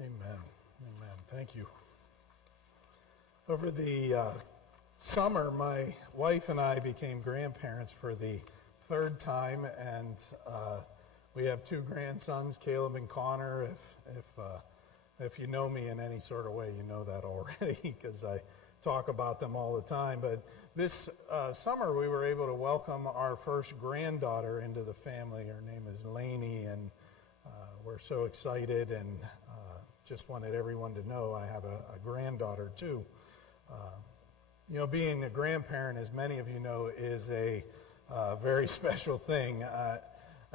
Amen. Amen. Thank you. Over the summer, my wife and I became grandparents for the third time, and we have two grandsons, Caleb and Connor. If you know me in any sort of way, you know that already because I talk about them all the time. But this summer, we were able to welcome our first granddaughter into the family. Her name is Lainey, and we're so excited and just wanted everyone to know I have a granddaughter too. Being a grandparent, as many of you know, is a very special thing. I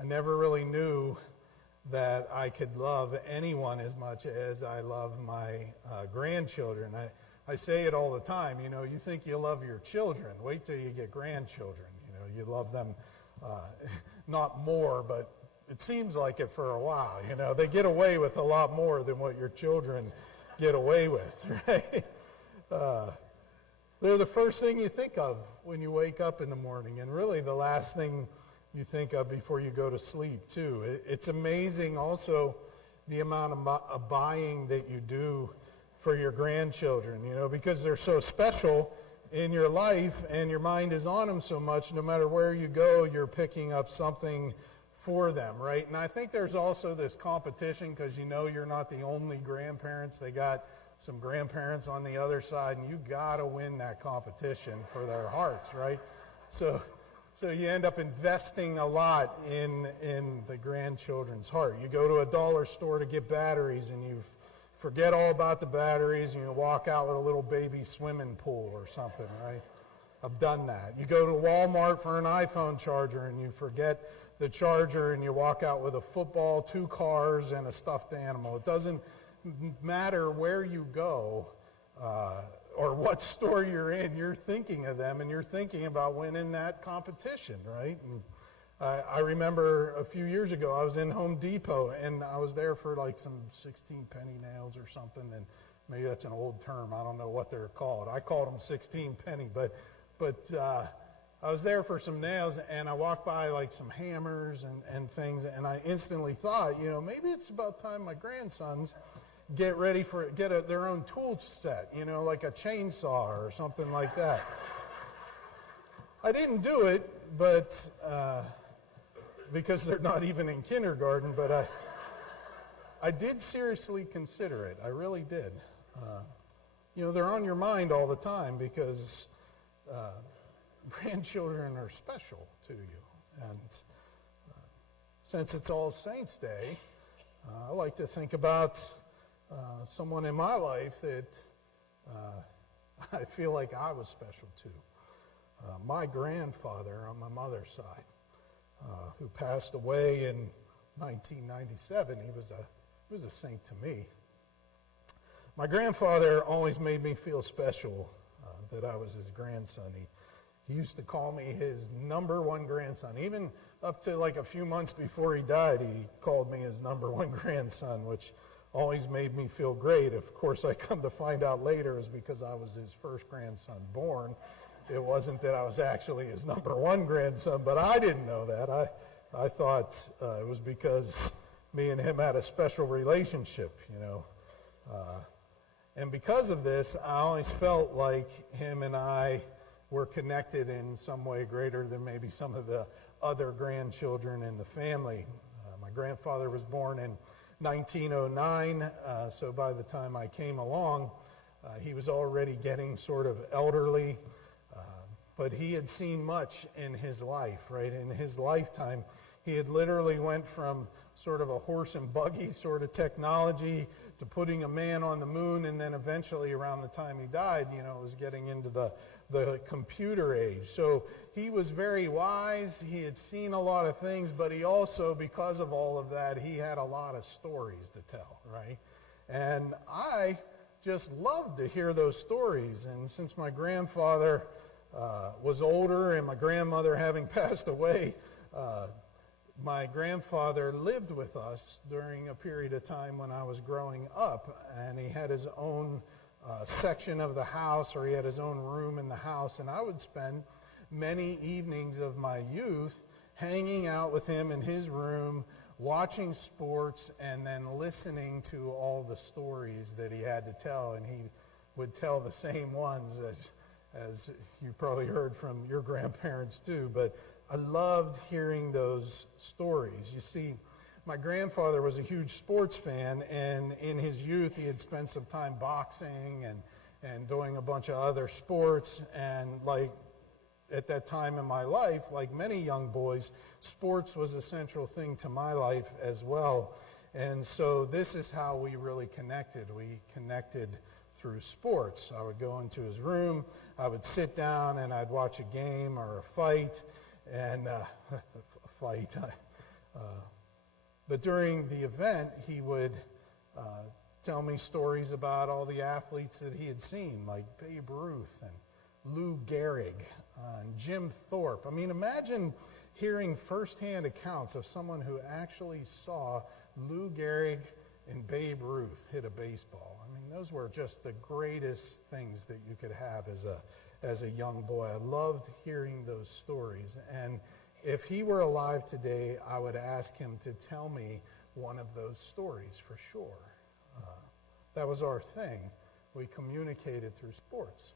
never really knew that I could love anyone as much as I love my grandchildren. I say it all the time, you think you love your children. Wait till you get grandchildren. You love them not more, but it seems like it for a while. They get away with a lot more than what your children get away with, right? They're the first thing you think of when you wake up in the morning, and really the last thing you think of before you go to sleep, too. It's amazing also the amount of buying that you do for your grandchildren, because they're so special in your life and your mind is on them so much. No matter where you go, you're picking up something for them, right? And I think there's also this competition because you're not the only grandparents. They got some grandparents on the other side, and you got to win that competition for their hearts, right? So you end up investing a lot in the grandchildren's heart. You go to a dollar store to get batteries, and you forget all about the batteries, and you walk out with a little baby swimming pool or something, right? I've done that. You go to Walmart for an iPhone charger, and you forget the charger, and you walk out with a football, 2 cars, and a stuffed animal. It doesn't matter where you go or what store you're in, you're thinking of them, and you're thinking about winning that competition, right? And I remember a few years ago, I was in Home Depot, and I was there for like some 16 penny nails or something, and maybe that's an old term. I don't know what they're called. I called them 16 penny, but I was there for some nails, and I walked by like some hammers and things, and I instantly thought, maybe it's about time my grandsons get their own tool set, like a chainsaw or something like that. I didn't do it, but because they're not even in kindergarten, but I did seriously consider it. I really did. They're on your mind all the time because grandchildren are special to you. And since it's All Saints Day, I like to think about someone in my life that I feel like I was special to. My grandfather on my mother's side, who passed away in 1997, he was a saint to me. My grandfather always made me feel special that I was his grandson. He used to call me his number one grandson. Even up to like a few months before he died, he called me his number one grandson, which always made me feel great. Of course, I come to find out later is because I was his first grandson born. It wasn't that I was actually his number one grandson, but I didn't know that. I thought it was because me and him had a special relationship, and because of this, I always felt like him and I were connected in some way greater than maybe some of the other grandchildren in the family. My grandfather was born in 1909, so by the time I came along, he was already getting sort of elderly, but he had seen much in his life, right? In his lifetime, he had literally went from sort of a horse and buggy sort of technology to putting a man on the moon, and then eventually around the time he died, it was getting into the computer age. So he was very wise. He had seen a lot of things, but he also, because of all of that, he had a lot of stories to tell, right? And I just loved to hear those stories. And since my grandfather was older and my grandmother having passed away, my grandfather lived with us during a period of time when I was growing up, and he had his own section of the house, or he had his own room in the house, and I would spend many evenings of my youth hanging out with him in his room, watching sports and then listening to all the stories that he had to tell, and he would tell the same ones as you probably heard from your grandparents too, but I loved hearing those stories. You see, my grandfather was a huge sports fan, and in his youth he had spent some time boxing and doing a bunch of other sports, and like at that time in my life, like many young boys, sports was a central thing to my life as well. And so this is how we really connected. We connected through sports. I would go into his room, I would sit down, and I'd watch a game or a fight, and but during the event, he would tell me stories about all the athletes that he had seen, like Babe Ruth and Lou Gehrig and Jim Thorpe. I mean, imagine hearing firsthand accounts of someone who actually saw Lou Gehrig and Babe Ruth hit a baseball. I mean, those were just the greatest things that you could have as a young boy. I loved hearing those stories. And if he were alive today, I would ask him to tell me one of those stories for sure. That was our thing. We communicated through sports.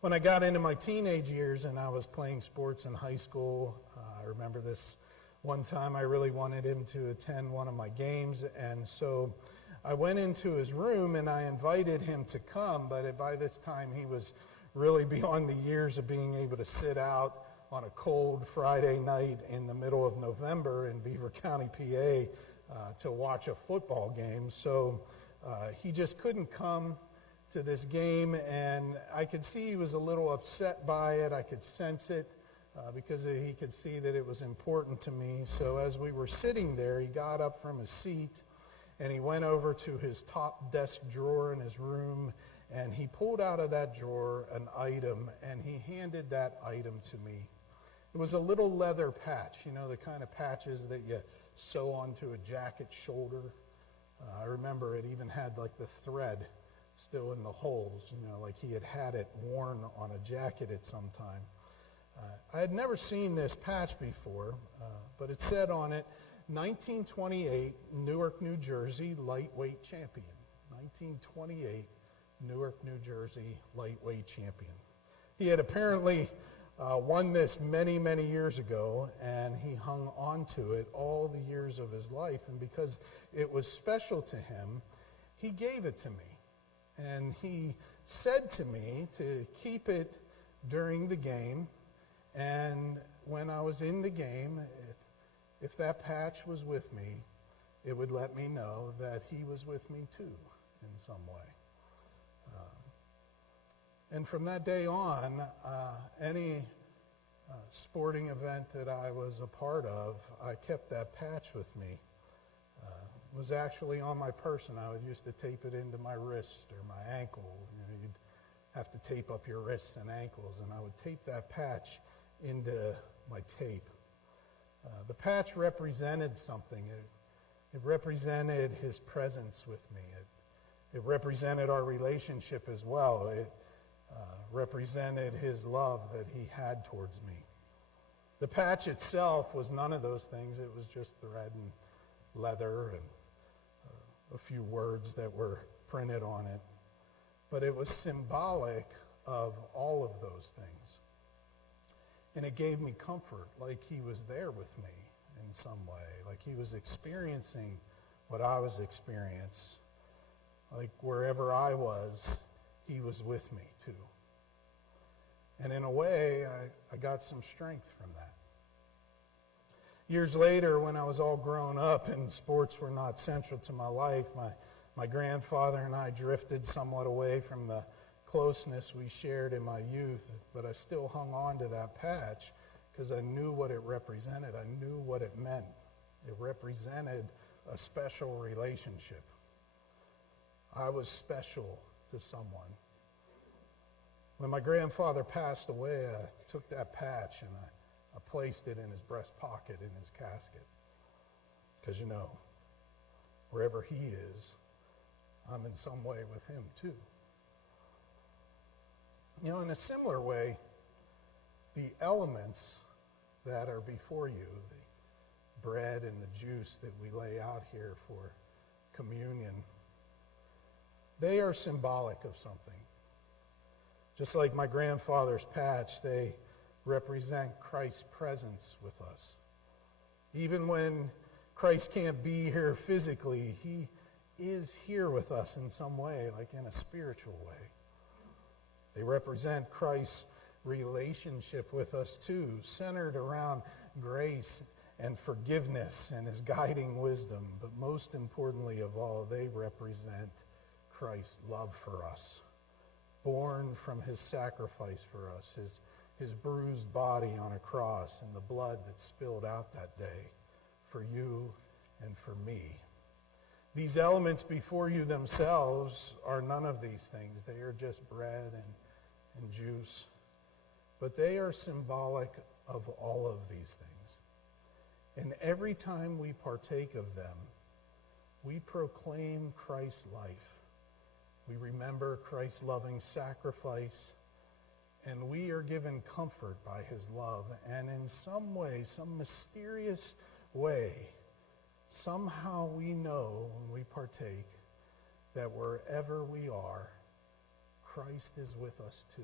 When I got into my teenage years and I was playing sports in high school, I remember this one time I really wanted him to attend one of my games, and so I went into his room and I invited him to come, but by this time he was really beyond the years of being able to sit out on a cold Friday night in the middle of November in Beaver County, PA, to watch a football game. So he just couldn't come to this game, and I could see he was a little upset by it. I could sense it because he could see that it was important to me. So as we were sitting there, he got up from his seat and he went over to his top desk drawer in his room, and he pulled out of that drawer an item, and he handed that item to me. It was a little leather patch, you know, the kind of patches that you sew onto a jacket shoulder. I remember it even had like the thread still in the holes, you know, like he had it worn on a jacket at some time. I had never seen this patch before, but it said on it, 1928 Newark, New Jersey lightweight champion. 1928 Newark, New Jersey lightweight champion. He had apparently won this many, many years ago, and he hung on to it all the years of his life, and because it was special to him, he gave it to me. And he said to me to keep it during the game, and when I was in the game, if that patch was with me, it would let me know that he was with me too in some way. And from that day on, any sporting event that I was a part of, I kept that patch with me. It was actually on my person. I would used to tape it into my wrist or my ankle. You know, you'd have to tape up your wrists and ankles, and I would tape that patch into my tape. The patch represented something. It represented his presence with me. It represented our relationship as well. It represented his love that he had towards me. The patch itself was none of those things. It was just thread and leather and a few words that were printed on it. But it was symbolic of all of those things. And it gave me comfort, like he was there with me in some way, like he was experiencing what I was experiencing. Like wherever I was, he was with me too. And in a way, I got some strength from that. Years later, when I was all grown up and sports were not central to my life, my grandfather and I drifted somewhat away from the closeness we shared in my youth, but I still hung on to that patch because I knew what it represented. I knew what it meant. It represented a special relationship. I was special to someone. When my grandfather passed away, I took that patch and I placed it in his breast pocket in his casket. Because, you know, wherever he is, I'm in some way with him too. You know, in a similar way, the elements that are before you, the bread and the juice that we lay out here for communion, they are symbolic of something. Just like my grandfather's patch, they represent Christ's presence with us. Even when Christ can't be here physically, he is here with us in some way, like in a spiritual way. They represent Christ's relationship with us too, centered around grace and forgiveness and his guiding wisdom. But most importantly of all, they represent Christ's love for us, born from his sacrifice for us, his bruised body on a cross and the blood that spilled out that day for you and for me. These elements before you themselves are none of these things. They are just bread and juice. But they are symbolic of all of these things. And every time we partake of them, we proclaim Christ's life. We remember Christ's loving sacrifice, and we are given comfort by his love. And in some way, some mysterious way, somehow we know when we partake that wherever we are, Christ is with us too.